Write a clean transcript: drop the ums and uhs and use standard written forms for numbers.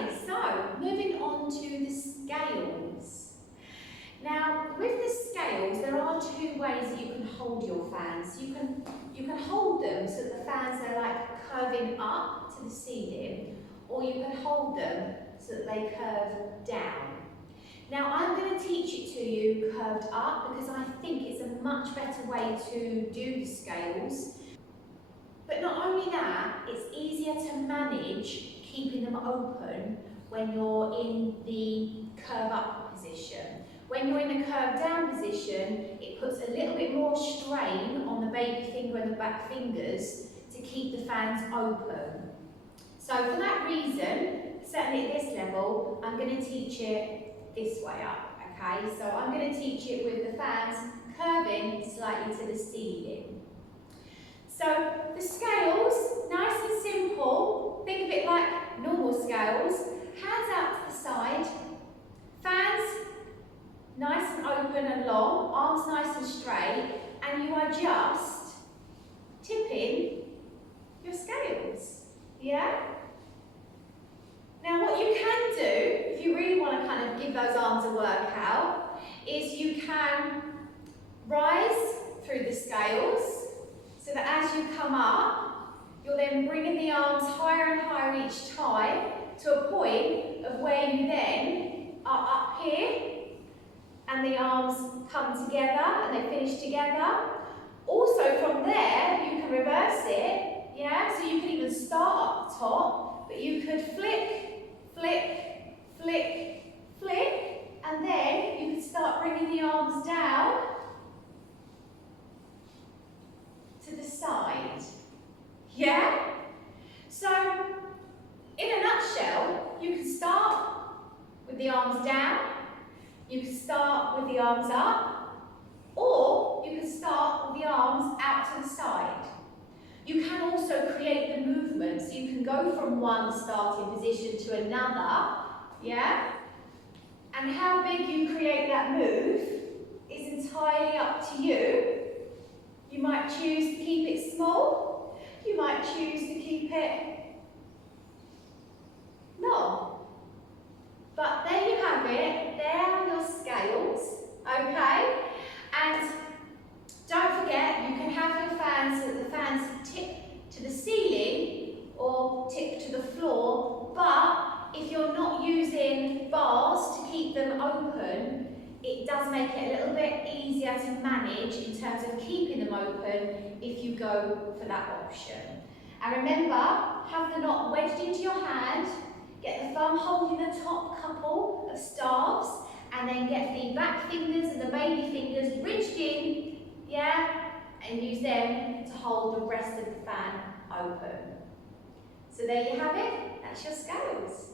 Okay, so moving on to the scales. Now, with the scales, there are two ways that you can hold your fans. You can hold them so that the fans are like curving up to the ceiling, or you can hold them so that they curve down. Now, I'm going to teach it to you curved up because I think it's a much better way to do the scales. But not only that, it's easier to manage keeping them open when you're in the curve up position. When you're in the curve down position, it puts a little bit more strain on the baby finger and the back fingers to keep the fans open. So for that reason, certainly at this level, I'm going to teach it this way up, okay? So I'm going to teach it with the fans curving slightly to the ceiling. So the scales, nice and simple, think of it like normal scales, hands out to the side, fans nice and open and long, arms nice and straight, and you are just tipping your scales, yeah? Now what you can do, if you really want to kind of give those arms a workout, is you can rise through the scales, so that as you come up, you're then bringing the arms higher and higher each time to a point of where you then are up here and the arms come together and they finish together. Also from there, you can reverse it, yeah? So you can even start up top, but you could flick, flick, flick, flick, and then you could start bringing the arms down to the side, yeah? So, in a nutshell, you can start with the arms down, you can start with the arms up, or you can start with the arms out to the side. You can also create the movement, so you can go from one starting position to another, yeah? And how big you create that move is entirely up to you. You might choose to keep it small, you might choose to keep it long. But there you have it, there are your scales, okay? And don't forget, you can have your fans so that the fans tip to the ceiling or tip to the floor, but if you're not using bars to keep them open, it does make it a little bit easier to manage in terms of keeping them open if you go for that option. And remember, have the knot wedged into your hand, get the thumb holding the top couple of staves, and then get the back fingers and the baby fingers ridged in, yeah, and use them to hold the rest of the fan open. So there you have it, that's your scales.